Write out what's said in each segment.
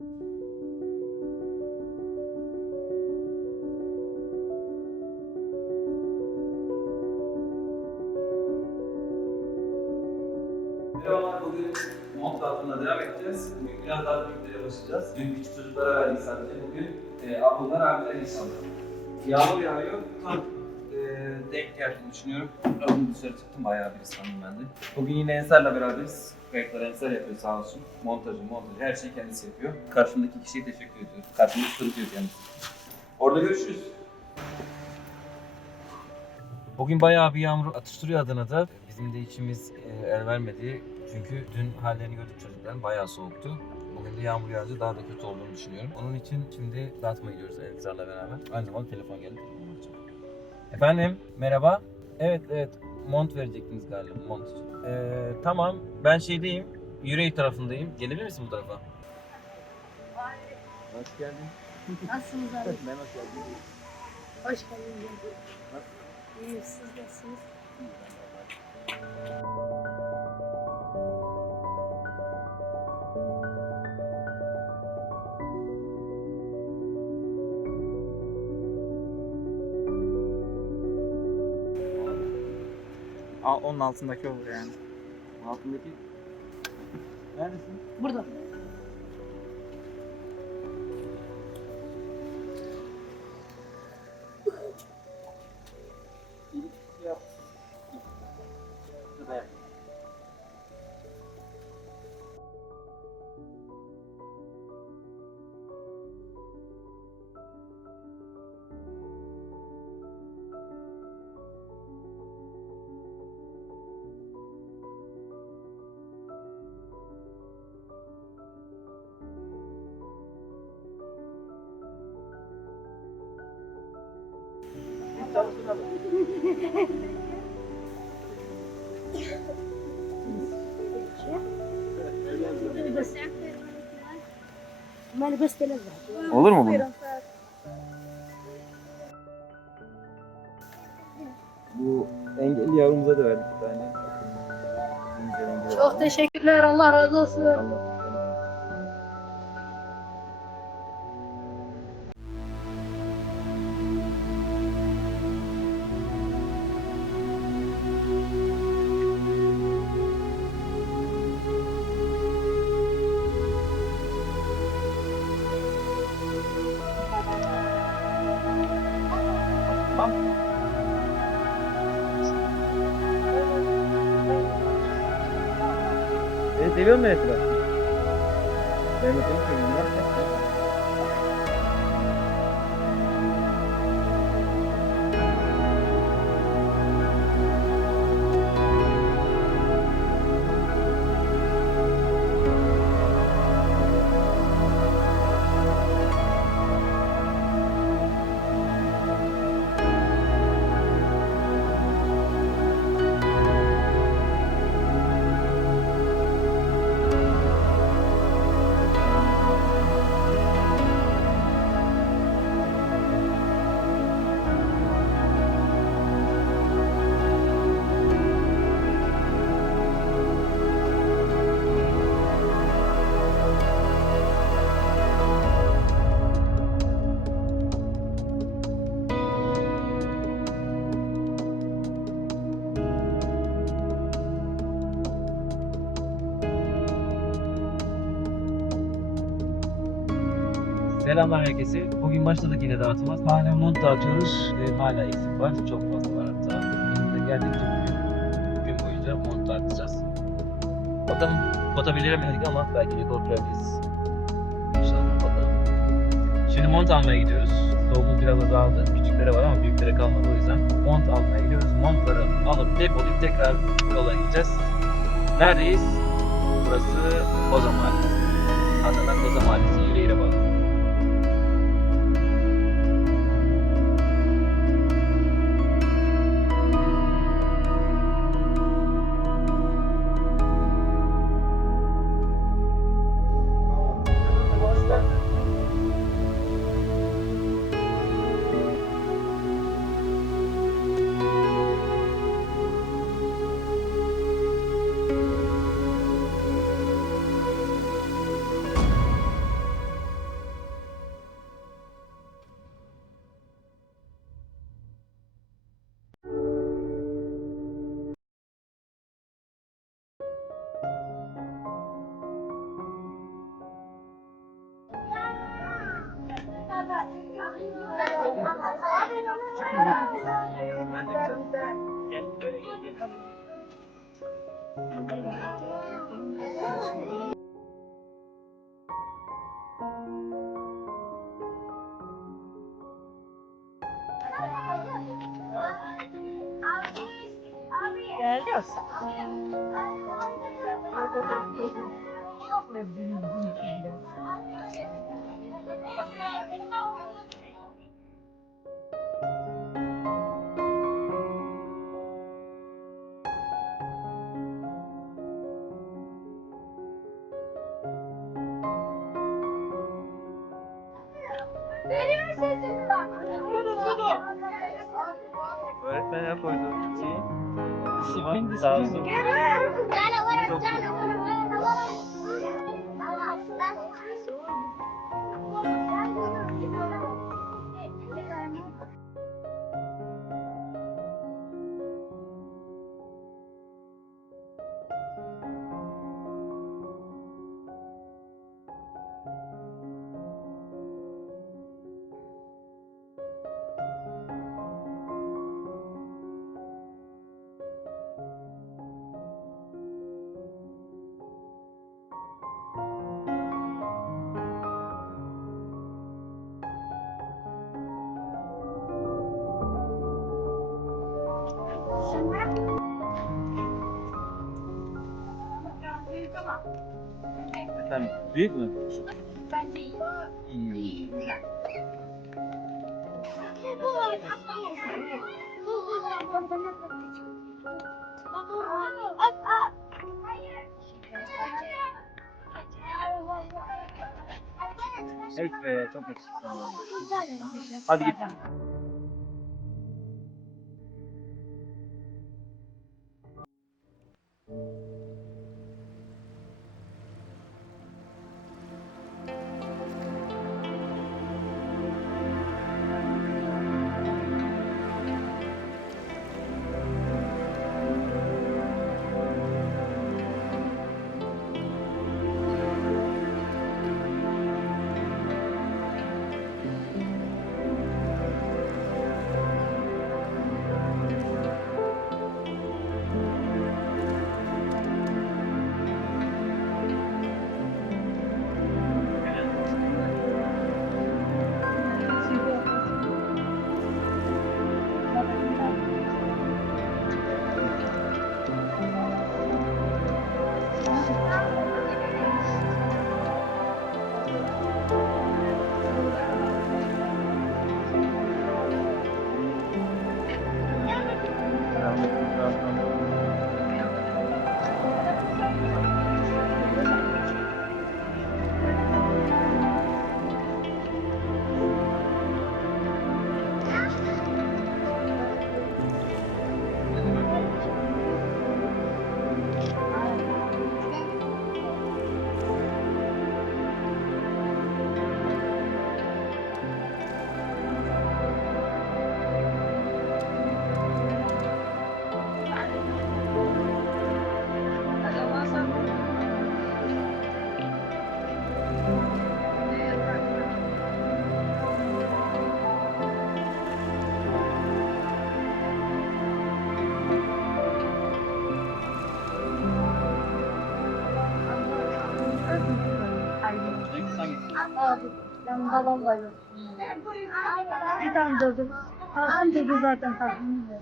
Merhabalar, bugün mont altına devam edeceğiz. Bugün biraz daha büyüklere başlayacağız. Dün küçük çocuklara verdik sadece. Bugün e, ablalar, abiler inşallah. Yağmur yağıyor. Tam denk geldiğini düşünüyorum. Önüm dışarı çıktım, bayağı bir ıslandım ben de. Bugün yine Ensar'la beraberiz. Kayıtları Ensar yapıyor sağ olsun. Montajı, montajı, her şeyi kendisi yapıyor. Karşımdaki kişiye teşekkür ediyorum. Karşımda sırıtıyor kendisi. Orada görüşürüz. Bugün bayağı bir yağmur atıştırıyor Adana'da. Bizim de içimiz e, el vermedi. Çünkü dün hallerini gördük çocukların bayağı soğuktu. Bugün de yağmur yağınca daha da kötü olduğunu düşünüyorum. Onun için şimdi dağıtmaya gidiyoruz Elzar'la beraber. Aynı zamanda telefon geldi. Efendim, merhaba. Evet, evet. Mont verecektiniz galiba, mont. Ee, tamam, ben şeydeyim, Yüreği tarafındayım. Gelebilir misin bu tarafa? Hoş geldin. Nasılsınız abi? Ben hoş geldin. Hoş geldiniz. İyiyim, siz nasılsınız? Onun altındaki olur yani. Altındaki... Neredesin? Burada. ما لبست لزق Olur mu bunu? Bu engelli yavrumuza da verdik bir tane. Zincir engelli Çok olan. teşekkürler. Allah razı olsun. Allah. Beni seviyor musun Esra? Ben de Selamlar herkese. Bugün başladık yine dağıtıma. Hala mont dağıtıyoruz ve hala eksik var. Çok fazla var hatta. Elimizde geldikçe bugün, gün boyunca mont dağıtacağız. Bakalım potabiliremedik ama belki rekor kırabiliriz. İnşallah bakalım. Şimdi mont almaya gidiyoruz. Soğuğumuz biraz azaldı. Küçüklere var ama büyüklere kalmadı o yüzden. Mont almaya gidiyoruz. Montları alıp depolayıp tekrar yola gideceğiz. Neredeyiz? Burası Koza Mahallesi. Adana Koza Mahallesi Yes. Geliyoruz. Benim sesim var. Öğretmene koyduğum şey. Simon sağ olsun. Efendim, büyük mü? Bence iyi. İyi. Evet çok yakışıklı. Hadi git. Abi, ben babam var. Bir tane dövdüm. Kalkın dedi zaten dedi.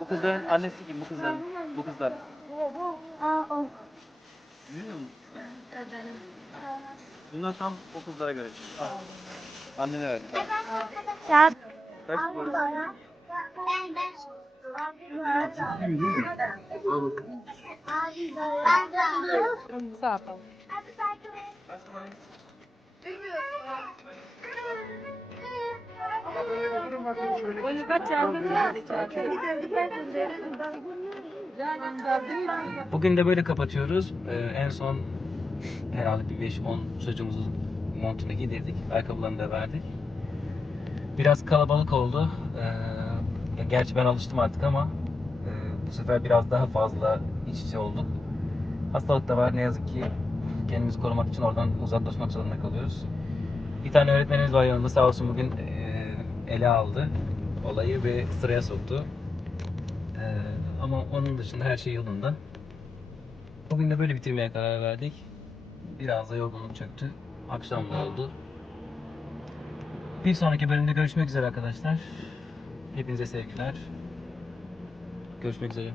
Bu kızların annesi kim? Bu kızların. Bu kızlar. Aa, o. Biliyor musun? Tam o kızlara göre. Al. Annene ver. Ya. Kaç bu? Sağ ol. Onu kaç aldın? Bugün de böyle kapatıyoruz. Ee, en son Herhalde bir 5-10 çocuğumuzun montunu giydirdik. Ayakkabılarını da verdik. Biraz kalabalık oldu. Ee, gerçi ben alıştım artık ama e, bu sefer biraz daha fazla iç içe olduk. Hastalık da var ne yazık ki. Kendimizi korumak için oradan uzaklaşmak zorunda kalıyoruz. Bir tane öğretmenimiz var yanımda sağ olsun bugün e, ele aldı olayı ve sıraya soktu. Ama onun dışında her şey yolunda. Bugün de böyle bitirmeye karar verdik. Biraz da yorgunluk çöktü. Akşam da oldu. Bir sonraki bölümde görüşmek üzere arkadaşlar. Hepinize sevgiler. Görüşmek üzere.